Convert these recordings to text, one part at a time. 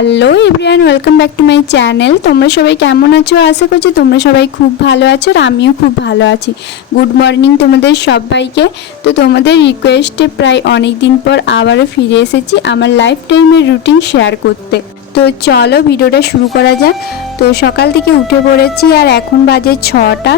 Hello everyone welcome back to my channel তোমরা সবাই কেমন আছো? আশা করছি তোমরা সবাই খুব ভালো আছো আর আমিও খুব ভালো আছি। গুড মর্নিং তোমাদের সবাইকে। তো তোমাদের রিকোয়েস্টে প্রায় অনেক দিন পর আবারও ফিরে এসেছি আমার লাইফ টাইমের রুটিন শেয়ার করতে। তো চলো ভিডিওটা শুরু করা যাক। তো সকাল থেকে উঠে পড়েছি আর এখন বাজে ছটা।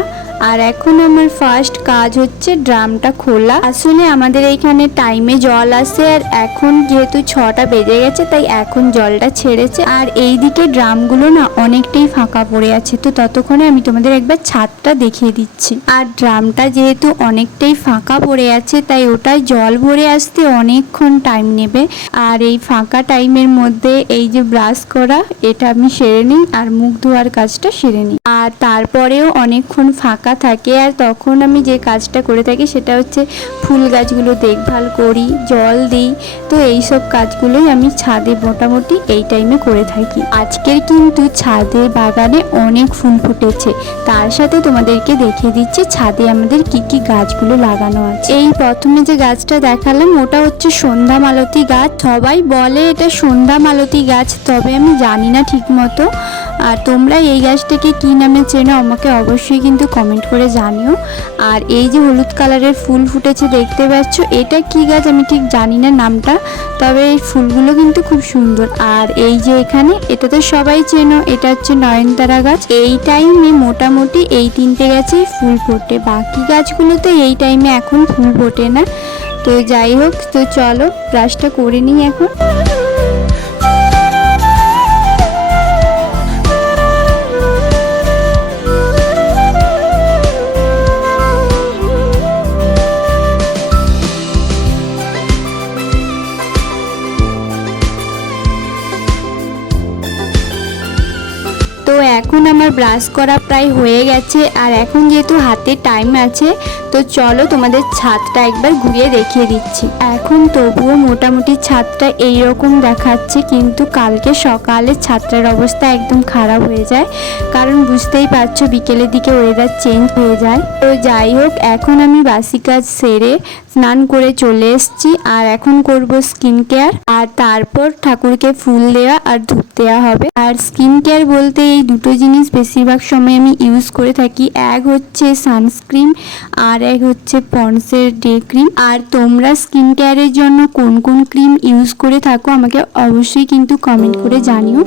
আর এখন আমার ফার্স্ট কাজ হচ্ছে ড্রামটা খোলা। আসলে আমাদের এইখানে টাইমে জল আসে আর এখন যেহেতু ছটা বেজে গেছে, তাই এখন জলটা ছেড়েছে। আর এই দিকে ড্রামগুলো না অনেকটাই ফাঁকা পড়ে আছে, তো ততক্ষণে আমি তোমাদের একবার ছাদটা দেখিয়ে দিচ্ছি। আর ড্রামটা যেহেতু অনেকটাই ফাঁকা পড়ে আছে, তাই ওটায় জল ভরে আসতে অনেকক্ষণ টাইম নেবে। আর এই ফাঁকা টাইমের মধ্যে এই যে ব্রাশ করা, এটা আমি সেরে নিই আর মুখ ধোয়ার কাজটা সেরে নিই। আর তারপরেও অনেকক্ষণ ফাঁকা থাকে আর তখন আমি যে কাজটা করে থাকি সেটা হচ্ছে ফুল গাছগুলো দেখভাল করি, জল দিই। তো এই সব কাজগুলোই আমি ছাদে মোটামুটি এই টাইমে করে থাকি। আজকের কিন্তু ছাদের বাগানে অনেক ফুল ফুটেছে। তার সাথে তোমাদেরকে দেখিয়ে দিচ্ছি ছাদে আমাদের কি কি গাছগুলো লাগানো আছে। এই প্রথমে যে গাছটা দেখালাম ওটা হচ্ছে সন্ধ্যা মালতী গাছ। সবাই বলে এটা সন্ধ্যা মালতী গাছ, তবে আমি জানি না ঠিক মতো আর তোমরা এই গাছটাকে কি নামে চেনো আমাকে অবশ্যই কিন্তু কমেন্ট করে জানিও। আর এই যে হলুদ কালারের ফুল ফুটেছে, দেখতে পাচ্ছ? এটা কি গাছ? আমি ঠিক জানি না নামটা, তবে এই ফুলগুলো কিন্তু খুব সুন্দর। আর এই যে এখানে, এটা তো সবাই চেনো, এটা হচ্ছে নয়নতারা গাছ। এই টাইমে মোটামুটি এই তিনটে গাছেই ফুল ফোটে। বাকি গাছগুলোতে এই টাইমে এখন ফুল ফোটে না। তো যাই হোক, তো চলো ব্রাশটা করে নিই এখন। তো এখন আমার ব্রাশ করা প্রায় হয়ে গেছে আর এখন যেহেতু হাতে টাইম আছে, তো চলো তোমাদের ছাদটা একবার ঘুরিয়ে দেখিয়ে দিচ্ছি। এখন তবুও মোটামুটি ছাদটা এই রকম দেখাচ্ছে, কিন্তু কালকে সকালে ছাদটার অবস্থা একদম খারাপ হয়ে যায়। কারণ বুঝতেই পারছ বিকেলের দিকে ওয়েদার চেঞ্জ হয়ে যায়। তো যাই হোক, এখন আমি বাসি কাজ সেরে স্নান করে চলে এসেছি আর এখন করব স্কিন কেয়ার আর তারপর ঠাকুরকে ফুল দেওয়া আর ধূপ দেওয়া হবে। আর স্কিন কেয়ার বলতে এই দুটো জিনিস বেশিরভাগ সময় আমি ইউজ করে থাকি। এক হচ্ছে সানস্ক্রিন আর এক হচ্ছে পন্সের ডে ক্রিম আর তোমরা স্কিন কেয়ারের জন্য কোন কোন ক্রিম ইউজ করে থাকো আমাকে অবশ্যই কিন্তু কমেন্ট করে জানিও।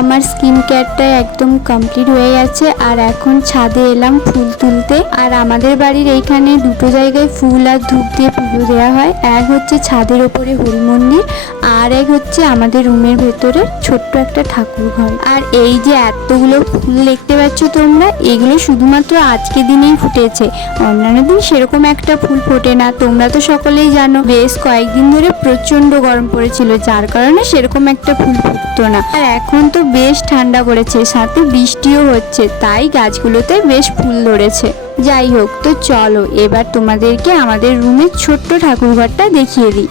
আমার স্কিন কেয়ারটা একদম কমপ্লিট হয়ে গেছে আর এখন ছাদে এলাম ফুল তুলতে। আর আমাদের বাড়ির এইখানে দুটো জায়গায় ফুল আর ধূপ দিয়ে পুজো দেওয়া হয়। এক হচ্ছে ছাদের ওপরে হরি মন্দির আর এক হচ্ছে আমাদের রুমের ভেতরে ছোট্ট একটা ঠাকুর ঘর। আর এই যে এতগুলো ফুল দেখতে পাচ্ছ তোমরা, এগুলো শুধুমাত্র আজকে দিনেই ফুটেছে। অন্যান্য দিন সেরকম একটা ফুল ফোটে না। তোমরা তো সকলেই জানো, বেশ কয়েকদিন ধরে প্রচণ্ড গরম পড়েছিল, যার কারণে সেরকম একটা ফুল ফুটতো না। আর এখন তো বেশ ঠান্ডা পড়েছে, সাথে বৃষ্টিও হচ্ছে, তাই গাছগুলোতে বেশ ফুল ধরেছে। যাই হোক, তো চলো, এবার তোমাদেরকে আমাদের রুমের ছোট্ট ঠাকুরঘরটা দেখিয়ে দিই।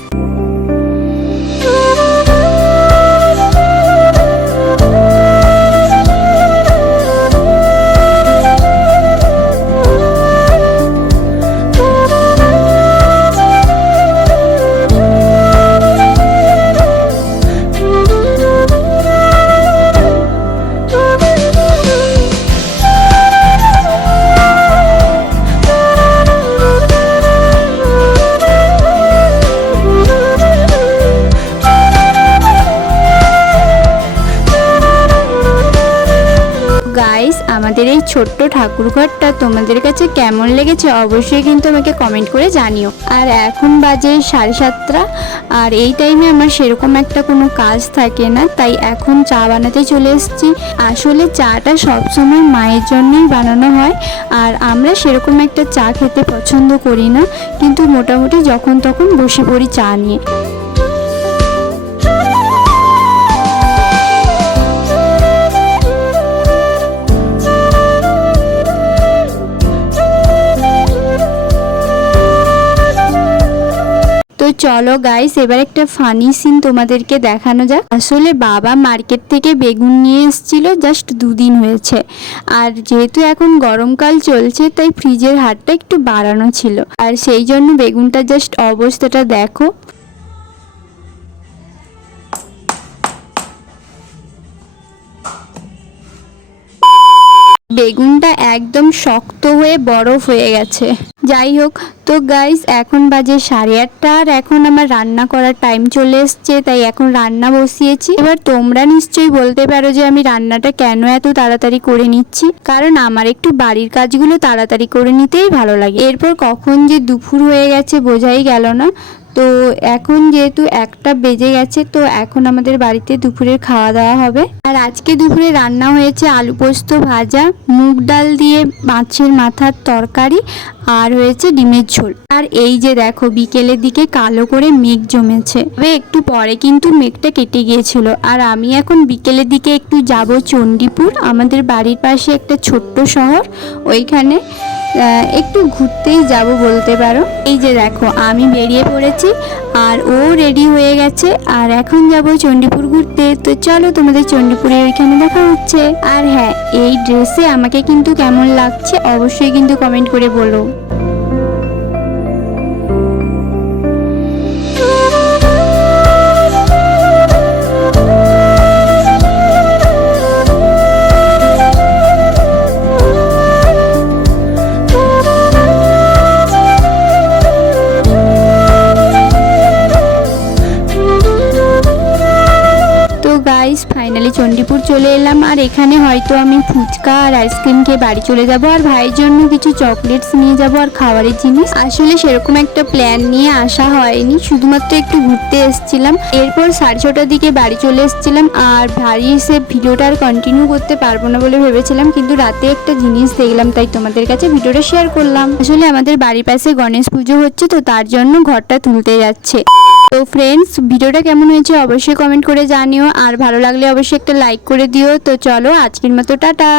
আমাদের এই ছোট্ট ঠাকুরঘরটা তোমাদের কাছে কেমন লেগেছে অবশ্যই কিন্তু আমাকে কমেন্ট করে জানিও। আর এখন বাজে সাড়ে সাতটা, আর এই টাইমে আমার সেরকম একটা কোনো কাজ থাকে না, তাই এখন চা বানাতে চলে এসেছি। আসলে চাটা সবসময় মায়ের জন্যই বানানো হয়, আর আমরা সেরকম একটা চা খেতে পছন্দ করি না, কিন্তু মোটামুটি যখন তখন বসে পড়ি চা নিয়ে। চলো গাইস এবার একটা ফানি সিন তোমাদেরকে দেখানো যাক। আসলে বাবা মার্কেট থেকে বেগুন নিয়ে এসেছিল জাস্ট দুদিন হয়েছে। আর যেহেতু এখন গরমকাল চলছে, তাই ফ্রিজের হারটা একটু বাড়ানো ছিল। আর সেই জন্য বেগুনটা জাস্ট অবস্থাটা দেখো। বেগুনটা একদম শক্ত হয়ে বরফ হয়ে গেছে। যাই হোক, তো গাইস এখন বাজে সাড়ে আটটা আর এখন আমার রান্না করার টাইম চলে এসছে, তাই এখন রান্না বসিয়েছি। এবার তোমরা নিশ্চয়ই বলতে পারো যে আমি রান্নাটা কেন এত তাড়াতাড়ি করে নিচ্ছি, কারণ আমার একটু বাড়ির কাজগুলো তাড়াতাড়ি করে নিতেই ভালো লাগে। এরপর কখন যে দুপুর হয়ে গেছে বোঝাই গেল না। তো এখন যেহেতু একটা বেজে গেছে, তো এখন আমাদের বাড়িতে দুপুরের খাওয়া দাওয়া হবে। আর আজকে দুপুরে রান্না হয়েছে আলু পোস্ত ভাজা, মুগ ডাল দিয়ে মাছের মাথার তরকারি আর হয়েছে ডিমের ঝোল। আর এই যে দেখো বিকেলের দিকে কালো করে মেঘ জমেছে। তবে একটু পরে কিন্তু মেঘটা কেটে গিয়েছিল। আর আমি এখন বিকেলের দিকে একটু যাব চণ্ডীপুর, আমাদের বাড়ির পাশে একটা ছোট্ট শহর, ওইখানে একটু ঘুরতেই যাব বলতে পারো। এই যে দেখো, আমি বেরিয়ে পড়েছি আর ও রেডি হয়ে গেছে। আর এখন যাব চণ্ডীপুর ঘুরতে। তো চলো তোমাদের চণ্ডীপুরে ওইখানে দেখা হচ্ছে। আর হ্যাঁ এই ড্রেসে আমাকে কিন্তু কেমন লাগছে অবশ্যই কিন্তু কমেন্ট করে বলো। গাইস ফাইনালি চণ্ডীপুর চলে এলাম। আর এখানে হয়তো আমি ফুচকা আর আইসক্রিম খেয়ে বাড়ি চলে যাব আর ভাইয়ের জন্য কিছু চকলেটস নিয়ে যাব আর খাবারের জিনিস। আসলে সেরকম একটা প্ল্যান নিয়ে আসা হয়নি। শুধুমাত্র একটু ঘুরতে এসেছিলাম। এরপর সাড়ে ছটার দিকে বাড়ি চলে এসেছিলাম। আর বাড়ি এসে ভিডিওটা আর কন্টিনিউ করতে পারব না বলে ভেবেছিলাম। কিন্তু রাতে একটা জিনিস দেখলাম, তাই তোমাদের কাছে ভিডিওটা শেয়ার করলাম। আসলে আমাদের বাড়ির পাশে গণেশ পুজো হচ্ছে, তো তার জন্য ঘরটা তুলতে যাচ্ছে। তো ফ্রেন্ডস ভিডিওটা কেমন হয়েছে অবশ্যই কমেন্ট করে জানিও। আর ভালো লাগলে অবশ্যই একটা লাইক করে দিও। তো চলো, আজকের মতো টাটা।